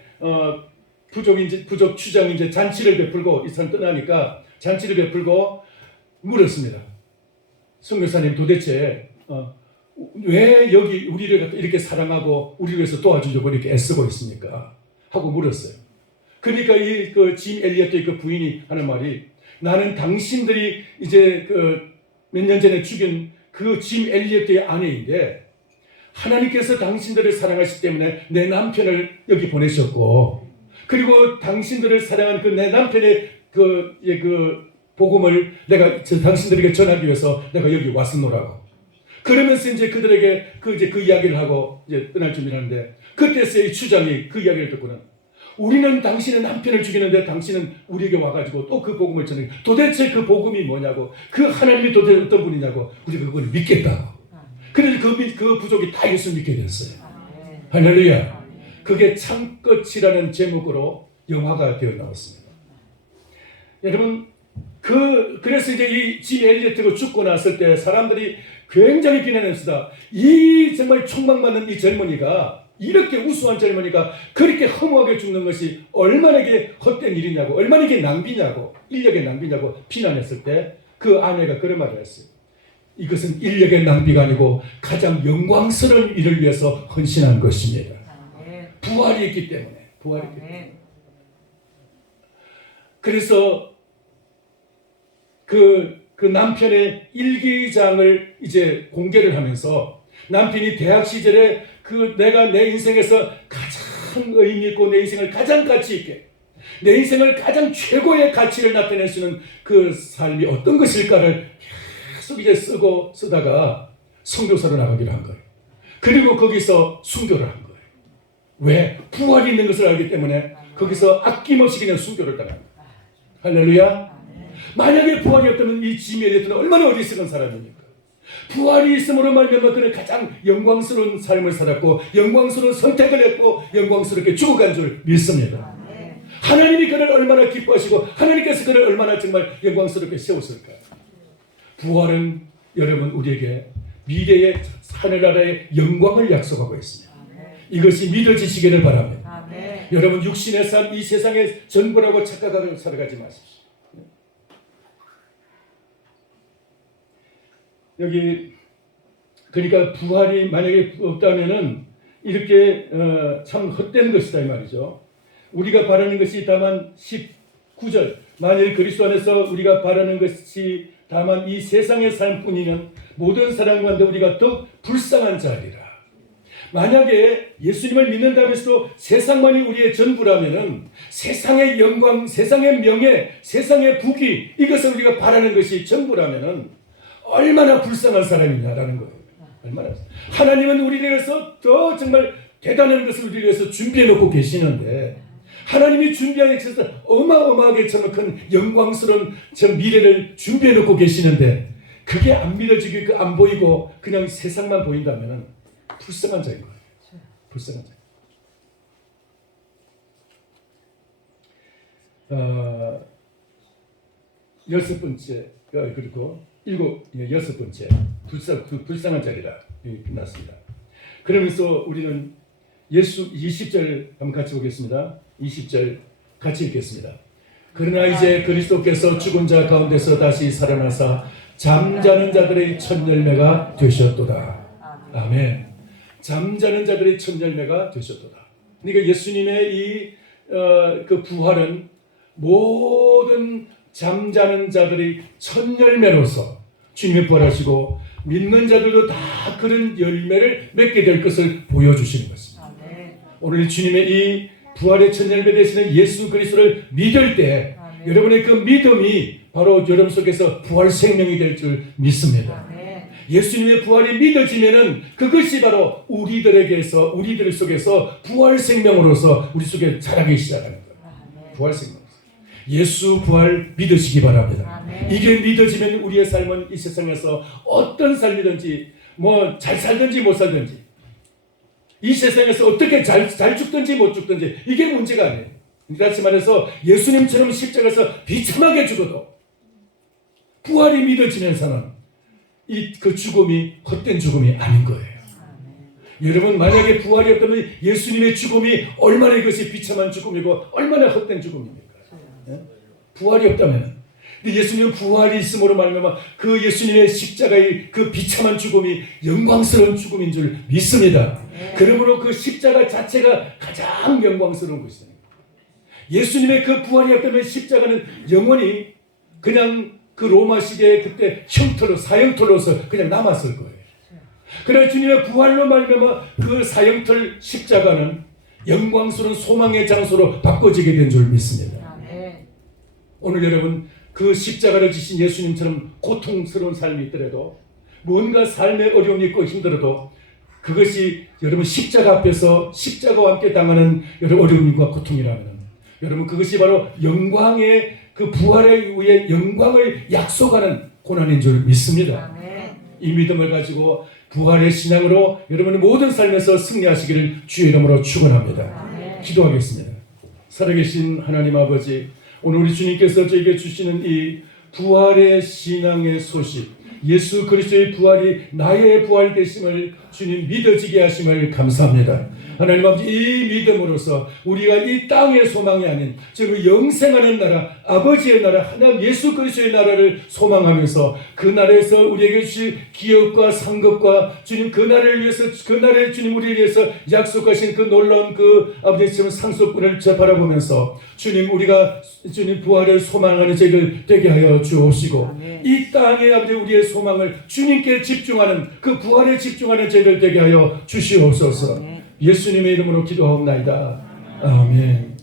부족 추장이 이제 잔치를 베풀고 이 사람 떠나니까 잔치를 베풀고 물었습니다. 선교사님 도대체 왜 여기 우리를 이렇게 사랑하고 우리를 위해서 도와주려고 이렇게 애쓰고 있습니까? 하고 물었어요. 그러니까 이 짐 엘리어트의 그 부인이 하는 말이, 나는 당신들이 이제 몇 년 전에 죽인 그 짐 엘리어트의 아내인데 하나님께서 당신들을 사랑하시기 때문에 내 남편을 여기 보내셨고, 그리고 당신들을 사랑한 그 내 남편의 그 복음을 내가 당신들에게 전하기 위해서 내가 여기 왔노라고. 그러면서 이제 그들에게 그 이야기를 하고 이제 떠날 준비를 하는데, 그때서야 이 추장이 그 이야기를 듣고는, 우리는 당신의 남편을 죽이는데 당신은 우리에게 와가지고 또 그 복음을 전해. 도대체 그 복음이 뭐냐고, 그 하나님이 도대체 어떤 분이냐고, 우리가 그걸 믿겠다고. 그래서 그 부족이 다 예수 믿게 됐어요. 할렐루야. 그게 창끝이라는 제목으로 영화가 되어 나왔습니다. 여러분, 그래서 이제 이 짐 엘리어트가 죽고 났을 때 사람들이 굉장히 비난했습니다. 이 정말 총망받는 이 젊은이가, 이렇게 우수한 젊은이가 그렇게 허무하게 죽는 것이 얼마나 이게 헛된 일이냐고, 얼마나 이게 낭비냐고, 인력의 낭비냐고 비난했을 때 그 아내가 그런 말을 했어요. 이것은 인력의 낭비가 아니고 가장 영광스러운 일을 위해서 헌신한 것입니다. 부활이 있기 때문에. 그래서 그 남편의 일기장을 이제 공개를 하면서, 남편이 대학 시절에 내가 내 인생에서 가장 의미 있고 내 인생을 가장 가치 있게, 내 인생을 가장 최고의 가치를 나타낼 수 있는 그 삶이 어떤 것일까를 계속 이제 쓰다가 선교사로 나가기로 한 거예요. 그리고 거기서 순교를 한 거예요. 왜? 부활이 있는 것을 알기 때문에 거기서 아낌없이 그냥 순교를 당합니다. 할렐루야. 만약에 부활이 없다면 이 짐 엘리어트는 얼마나 어리석은 사람입니까? 부활이 있음으로 말미암아 그는 가장 영광스러운 삶을 살았고 영광스러운 선택을 했고 영광스럽게 죽어간 줄 믿습니다. 하나님이 그를 얼마나 기뻐하시고 하나님께서 그를 얼마나 정말 영광스럽게 세웠을까요? 부활은 여러분 우리에게 미래의 하늘나라의 영광을 약속하고 있습니다. 이것이 믿어지시기를 바랍니다. 여러분 육신의 삶, 이 세상의 전부라고 착각하고 살아가지 마십시오. 여기 그러니까 부활이 만약에 없다면은 이렇게 참 헛된 것이다 이 말이죠. 우리가 바라는 것이 다만 19절 만일 그리스도 안에서 우리가 바라는 것이 다만 이 세상의 삶뿐이면 모든 사람 가운데 우리가 더 불쌍한 자리라. 만약에 예수님을 믿는다면서도 세상만이 우리의 전부라면은 세상의 영광, 세상의 명예, 세상의 부귀 이것을 우리가 바라는 것이 전부라면은 얼마나 불쌍한 사람이냐라는 거예요. 얼마나 하나님은 우리를 위해서 더 정말 대단한 것을 우리를 위해서 준비해 놓고 계시는데 하나님이 준비하여 있어서 어마어마하게 정말 큰 영광스러운 저 미래를 준비해 놓고 계시는데 그게 안 믿어지고 안 보이고 그냥 세상만 보인다면 불쌍한 자인 거예요. 불쌍한 자. 여섯 번째 그리고 여섯 번째 불쌍한 자리라 끝났습니다. 그러면서 우리는 예수 20절 한번 같이 보겠습니다. 20절 같이 읽겠습니다. 그러나 이제 그리스도께서 죽은 자 가운데서 다시 살아나사 잠자는 자들의 첫 열매가 되셨도다. 아멘. 잠자는 자들의 첫 열매가 되셨도다. 그러니까 예수님의 그 부활은 모든 잠자는 자들의 첫 열매로서 주님이 부활하시고 믿는 자들도 다 그런 열매를 맺게 될 것을 보여주시는 것입니다. 오늘 주님의 이 부활의 첫 열매 되시는 예수 그리스도를 믿을 때 여러분의 그 믿음이 바로 여러분 속에서 부활 생명이 될 줄 믿습니다. 예수님의 부활이 믿어지면은 그것이 바로 우리들 속에서 부활 생명으로서 우리 속에 자라기 시작하는 거예요. 부활 생명. 예수 부활 믿으시기 바랍니다. 이게 믿어지면 우리의 삶은 이 세상에서 어떤 삶이든지 뭐 잘 살든지 못 살든지 이 세상에서 어떻게 잘 죽든지 못 죽든지 이게 문제가 아니에요. 다시 말해서 예수님처럼 십자가에서 비참하게 죽어도 부활이 믿어지면서는 그 죽음이 헛된 죽음이 아닌 거예요. 여러분 만약에 부활이 없다면 예수님의 죽음이 얼마나 이것이 비참한 죽음이고 얼마나 헛된 죽음입니까? 부활이 없다면 근데 예수님은 부활이 있음으로 말미암아 그 예수님의 십자가의 그 비참한 죽음이 영광스러운 죽음인 줄 믿습니다. 그러므로 그 십자가 자체가 가장 영광스러운 것입니다. 예수님의 그 부활이 없다면 십자가는 영원히 그냥 그 로마 시대의 그때 형틀로 사형틀로서 그냥 남았을 거예요. 그러나 주님의 부활로 말미암아 그 사형틀 십자가는 영광스러운 소망의 장소로 바꿔지게 된 줄 믿습니다. 오늘 여러분 그 십자가를 지신 예수님처럼 고통스러운 삶이 있더라도 뭔가 삶의 어려움이 있고 힘들어도 그것이 여러분 십자가 앞에서 십자가와 함께 당하는 여러분 어려움과 고통이라면 여러분 그것이 바로 영광의 그 부활에 의해 영광을 약속하는 고난인 줄 믿습니다. 이 믿음을 가지고 부활의 신앙으로 여러분의 모든 삶에서 승리하시기를 주의 이름으로 축원합니다. 기도하겠습니다. 살아계신 하나님 아버지 오늘 우리 주님께서 저에게 주시는 이 부활의 신앙의 소식 예수 그리스도의 부활이 나의 부활 되심을 주님 믿어지게 하심을 감사합니다. 하나님 아버지 이 믿음으로써 우리가 이 땅의 소망이 아닌 즉 영생하는 나라 아버지의 나라 하나님 예수 그리스도의 나라를 소망하면서 그 나라에서 우리에게 주신 기업과 상급과 주님 그 나라를 위해서 그 나라의 주님 우리를 위해서 약속하신 그 놀라운 그 아버지의 상속분을 바라보면서 주님 우리가 주님 부활을 소망하는 저희들 되게 하여 주옵시고 이 땅에 아버지 우리의 소망을 주님께 집중하는 그 부활에 집중하는 저희들 되게 하여 주시옵소서. 예수님의 이름으로 기도하옵나이다. 아멘.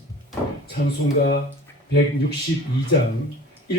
찬송가 162장